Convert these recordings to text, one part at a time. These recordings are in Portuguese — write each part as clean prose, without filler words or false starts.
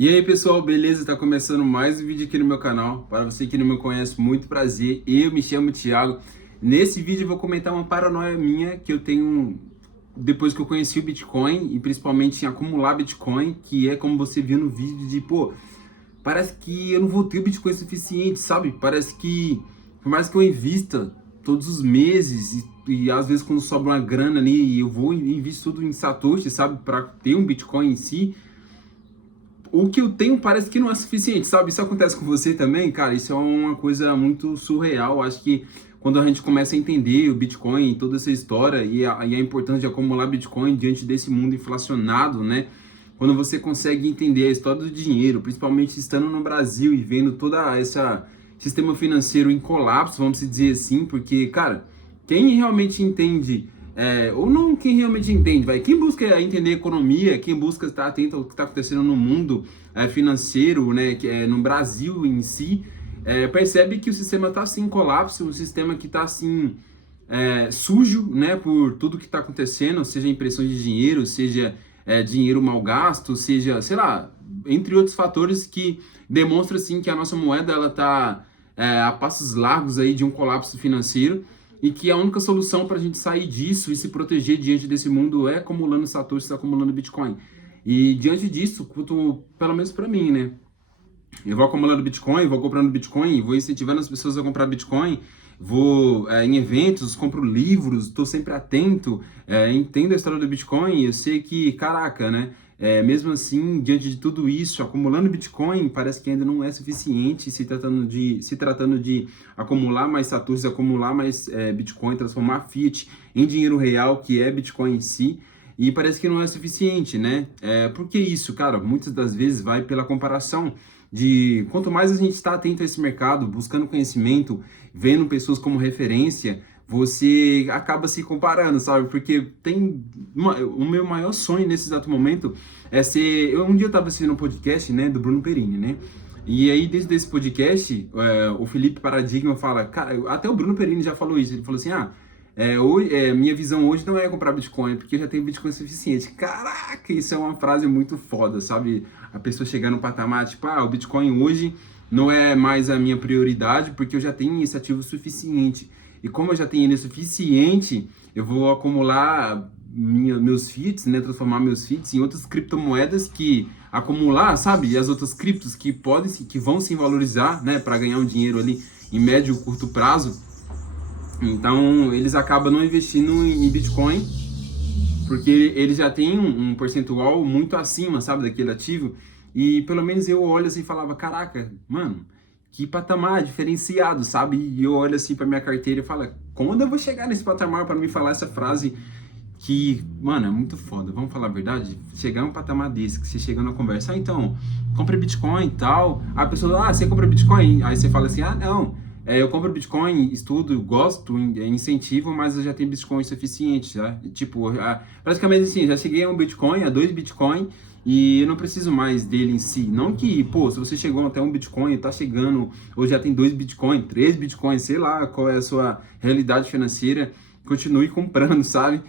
E aí pessoal, beleza? Tá começando mais um vídeo aqui no meu canal. Para você que não me conhece, muito prazer. Eu me chamo Thiago. Nesse vídeo eu vou comentar uma paranoia minha que eu tenho depois que eu conheci o Bitcoin e principalmente em acumular Bitcoin, que é como você viu no vídeo de, parece que eu não vou ter o Bitcoin suficiente, sabe? Parece que por mais que eu invista todos os meses e às vezes quando sobra uma grana ali, eu vou e invisto tudo em Satoshi, sabe? Para ter um Bitcoin em si, o que eu tenho parece que não é suficiente, sabe? Isso acontece com você também, cara? Isso é uma coisa muito surreal. Acho que quando a gente começa a entender o Bitcoin, toda essa história e a importância de acumular Bitcoin diante desse mundo inflacionado, né? Quando você consegue entender a história do dinheiro, principalmente estando no Brasil e vendo toda essa sistema financeiro em colapso, vamos dizer assim, porque, cara, quem realmente entende ou não quem realmente entende, vai. Quem busca entender economia, quem busca estar atento ao que está acontecendo no mundo financeiro, né, no Brasil em si, percebe que o sistema está assim em colapso, um sistema que está assim sujo, né, por tudo que está acontecendo, seja impressão de dinheiro, seja dinheiro mal gasto, seja, sei lá, entre outros fatores que demonstram assim que a nossa moeda ela está a passos largos aí de um colapso financeiro e que a única solução para a gente sair disso e se proteger diante desse mundo é acumulando satoshis, acumulando Bitcoin. E diante disso, pelo menos para mim, né? Eu vou acumulando Bitcoin, vou comprando Bitcoin, vou incentivando as pessoas a comprar Bitcoin, vou em eventos, compro livros, estou sempre atento, entendo a história do Bitcoin, eu sei que, caraca, né? Mesmo assim, diante de tudo isso, acumulando Bitcoin parece que ainda não é suficiente se tratando de acumular mais satoshis, acumular mais Bitcoin, transformar fiat em dinheiro real, que é Bitcoin em si, e parece que não é suficiente, né? Por que isso, cara? Muitas das vezes vai pela comparação de quanto mais a gente está atento a esse mercado, buscando conhecimento, vendo pessoas como referência, você acaba se comparando, sabe? Porque o meu maior sonho nesse exato momento é ser. Um dia eu estava assistindo um podcast, né, do Bruno Perini, né? E aí, desde esse podcast, o Felipe Paradigma fala, cara, até o Bruno Perini já falou isso, ele falou assim, minha visão hoje não é comprar Bitcoin, porque eu já tenho Bitcoin suficiente. Caraca, isso é uma frase muito foda, sabe? A pessoa chegar no patamar, tipo, o Bitcoin hoje não é mais a minha prioridade, porque eu já tenho esse ativo suficiente. E como eu já tenho ele suficiente, eu vou acumular meus FIIs, né? Transformar meus FIIs em outras criptomoedas que acumular, sabe? E as outras criptos que vão se valorizar, né? Para ganhar um dinheiro ali em médio e curto prazo. Então, eles acabam não investindo em Bitcoin, porque ele já tem um percentual muito acima, sabe, daquele ativo. E pelo menos eu olho assim e falava, caraca, mano, que patamar diferenciado, sabe? E eu olho assim para minha carteira e falo, quando eu vou chegar nesse patamar para me falar essa frase que, mano, é muito foda. Vamos falar a verdade? Chegar a um patamar desse, que você chega na conversa, então, compra Bitcoin e tal. A pessoa, você compra Bitcoin? Aí você fala assim, não. Eu compro Bitcoin, estudo, gosto, incentivo, mas eu já tenho Bitcoin suficiente, já. Tipo, praticamente assim, já cheguei a um Bitcoin, a 2 Bitcoin, e eu não preciso mais dele em si. Não que, se você chegou até um Bitcoin, tá chegando, ou já tem 2 Bitcoin, 3 Bitcoin, sei lá qual é a sua realidade financeira, continue comprando, sabe?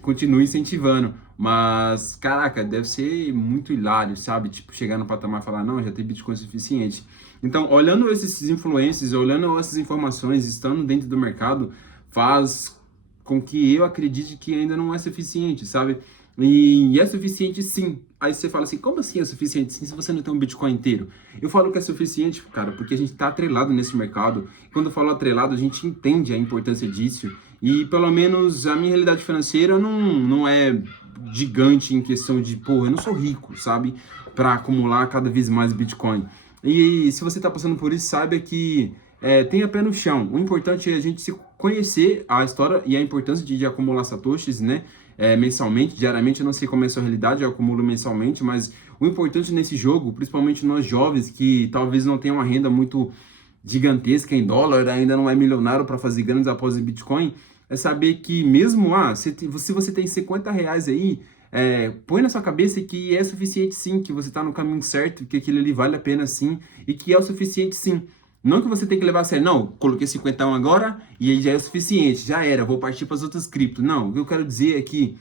Continue incentivando. Mas, caraca, deve ser muito hilário, sabe? Tipo, chegar no patamar e falar, não, já tem Bitcoin suficiente. Então, olhando esses influencers, olhando essas informações, estando dentro do mercado, faz com que eu acredite que ainda não é suficiente, sabe? E é suficiente sim. Aí você fala assim, como assim é suficiente sim se você não tem um Bitcoin inteiro? Eu falo que é suficiente, cara, porque a gente está atrelado nesse mercado. Quando eu falo atrelado, a gente entende a importância disso. E pelo menos a minha realidade financeira não é gigante em questão de, eu não sou rico, sabe? Para acumular cada vez mais Bitcoin. E se você está passando por isso, saiba que tenha pé no chão. O importante é a gente se conhecer a história e a importância de acumular satoshis, né? Mensalmente, diariamente, eu não sei como é a sua realidade, eu acumulo mensalmente, mas o importante nesse jogo, principalmente nós jovens que talvez não tenham uma renda muito gigantesca em dólar, ainda não é milionário para fazer grandes apostas em Bitcoin, é saber que mesmo se você tem R$ 50 aí, põe na sua cabeça que é suficiente sim, que você está no caminho certo, que aquilo ali vale a pena sim, e que é o suficiente sim. Não que você tem que levar a sério, não, coloquei 51 agora e aí já é o suficiente, já era, vou partir para as outras criptos. Não, o que eu quero dizer é que,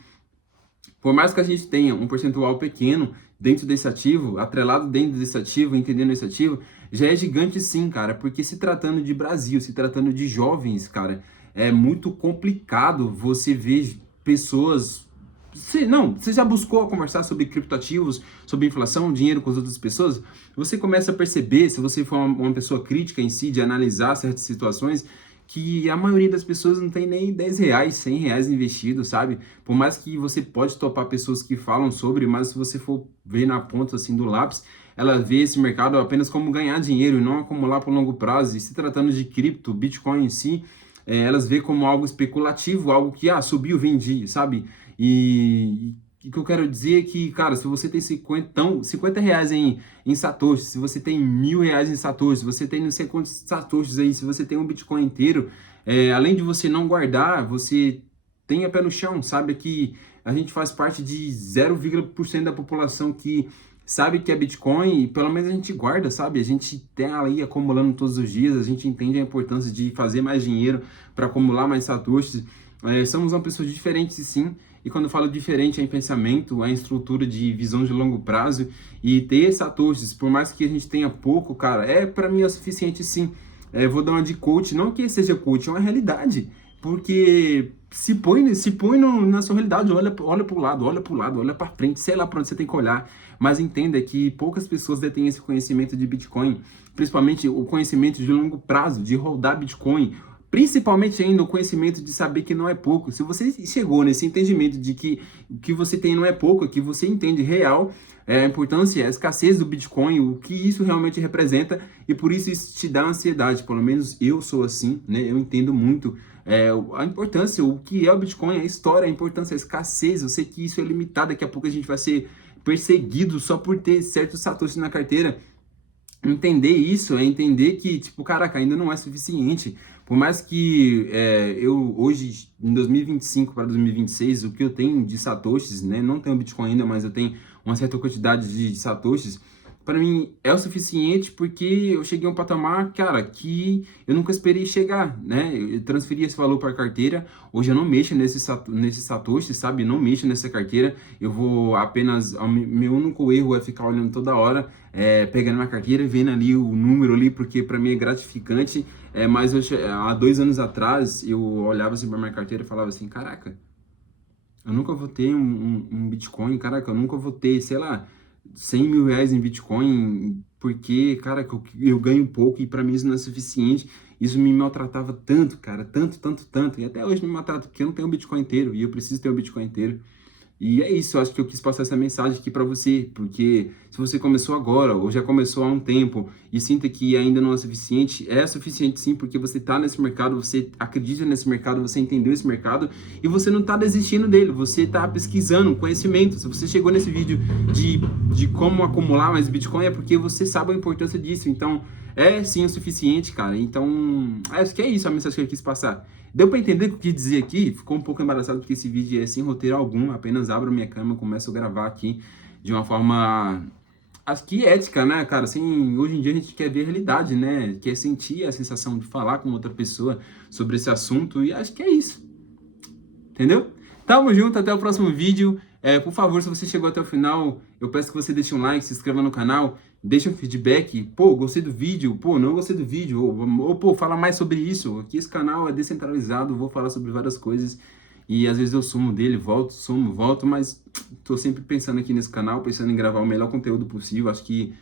por mais que a gente tenha um percentual pequeno dentro desse ativo, atrelado dentro desse ativo, entendendo esse ativo, já é gigante sim, cara, porque se tratando de Brasil, se tratando de jovens, cara, é muito complicado você ver pessoas... Você já buscou conversar sobre criptoativos, sobre inflação, dinheiro com as outras pessoas? Você começa a perceber, se você for uma pessoa crítica em si, de analisar certas situações, que a maioria das pessoas não tem nem 10 reais, 100 reais investido, sabe? Por mais que você pode topar pessoas que falam sobre, mas se você for ver na ponta assim do lápis, ela vê esse mercado apenas como ganhar dinheiro e não acumular por longo prazo. E se tratando de cripto, Bitcoin em si, elas vê como algo especulativo, algo que, subiu, vendi, sabe? E o que eu quero dizer é que, cara, se você tem 50 reais em Satoshi, se você tem 1.000 reais em Satoshi, se você tem não sei quantos Satoshis aí, se você tem um Bitcoin inteiro, além de você não guardar, você tenha pé no chão, sabe? Que a gente faz parte de 0,% da população que sabe que é Bitcoin e pelo menos a gente guarda, sabe? A gente tá aí acumulando todos os dias, a gente entende a importância de fazer mais dinheiro para acumular mais Satoshis. Somos uma pessoa diferente, sim. E quando eu falo diferente, é em pensamento, é em estrutura de visão de longo prazo. E ter satoshis, por mais que a gente tenha pouco, cara, para mim é o suficiente, sim. Vou dar uma de coach, não que seja coach, é uma realidade. Porque se põe na sua realidade, olha pro lado, olha para frente, sei lá para onde você tem que olhar. Mas entenda que poucas pessoas detêm esse conhecimento de Bitcoin, principalmente o conhecimento de longo prazo, de rodar Bitcoin. Principalmente ainda o conhecimento de saber que não é pouco. Se você chegou nesse entendimento de que o que você tem não é pouco, que você entende real a importância, a escassez do Bitcoin, o que isso realmente representa, e por isso te dá ansiedade. Pelo menos eu sou assim, né? Eu entendo muito a importância, o que é o Bitcoin, a história, a importância, a escassez. Eu sei que isso é limitado, daqui a pouco a gente vai ser perseguido só por ter certos satoshis na carteira. Entender isso é entender que, tipo, caraca, ainda não é suficiente. Por mais que eu hoje, em 2025 para 2026, o que eu tenho de satoshis, né? Não tenho Bitcoin ainda, mas eu tenho uma certa quantidade de satoshis. Para mim é o suficiente porque eu cheguei a um patamar, cara, que eu nunca esperei chegar, né? Eu transferi esse valor para a carteira. Hoje eu não mexo nesse satoshi, sabe? Não mexo nessa carteira. Eu vou apenas... Meu único erro é ficar olhando toda hora, pegando na carteira, vendo ali o número ali, porque para mim é gratificante. Mas há 2 anos atrás, eu olhava assim para minha carteira e falava assim, caraca, eu nunca vou ter um Bitcoin, caraca, eu nunca vou ter, sei lá, 100 mil reais em Bitcoin, porque, cara, eu ganho pouco e para mim isso não é suficiente. Isso me maltratava tanto, cara, tanto. E até hoje me maltrata, porque eu não tenho o Bitcoin inteiro e eu preciso ter o Bitcoin inteiro. E é isso, eu acho que eu quis passar essa mensagem aqui para você, porque se você começou agora ou já começou há um tempo e sinta que ainda não é suficiente sim, porque você está nesse mercado, você acredita nesse mercado, você entendeu esse mercado e você não está desistindo dele, você está pesquisando conhecimento. Se você chegou nesse vídeo de como acumular mais Bitcoin é porque você sabe a importância disso, então é sim o suficiente, cara. Então, acho que é isso a mensagem que eu quis passar. Deu para entender o que eu quis dizer aqui? Ficou um pouco embaraçado porque esse vídeo é sem roteiro algum, apenas abro minha câmera e começo a gravar aqui de uma forma, acho que ética, né, cara? Assim, hoje em dia a gente quer ver a realidade, né? Quer sentir a sensação de falar com outra pessoa sobre esse assunto e acho que é isso. Entendeu? Tamo junto, até o próximo vídeo. Por favor, se você chegou até o final, eu peço que você deixe um like, se inscreva no canal, deixe um feedback. Pô, gostei do vídeo. Pô, não gostei do vídeo. Ou pô, fala mais sobre isso. Aqui esse canal é descentralizado, vou falar sobre várias coisas. E às vezes eu sumo dele, volto, mas tô sempre pensando aqui nesse canal, pensando em gravar o melhor conteúdo possível. Acho que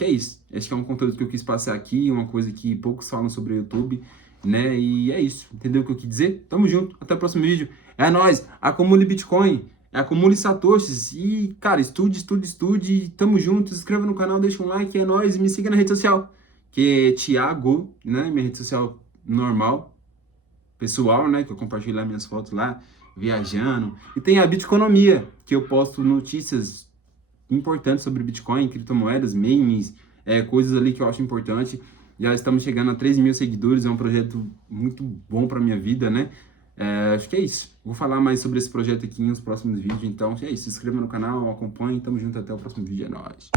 é isso. Acho que é um conteúdo que eu quis passar aqui, uma coisa que poucos falam sobre o YouTube, né? E é isso. Entendeu o que eu quis dizer? Tamo junto. Até o próximo vídeo. É nóis. Acumule Bitcoin. Acumule satoshis. E, cara, estude. Tamo junto. Se inscreva no canal, deixa um like. É nóis. E me siga na rede social. Que é Thiago, né? Minha rede social normal. Pessoal, né? Que eu compartilho lá minhas fotos lá. Viajando. E tem a Bitconomia. Que eu posto notícias importantes sobre Bitcoin, criptomoedas, memes, coisas ali que eu acho importante. Já estamos chegando a 13 mil seguidores, é um projeto muito bom para minha vida, né? Acho que é isso. Vou falar mais sobre esse projeto aqui nos próximos vídeos, então é isso. Se inscreva no canal, acompanhe, tamo junto até o próximo vídeo, é nóis.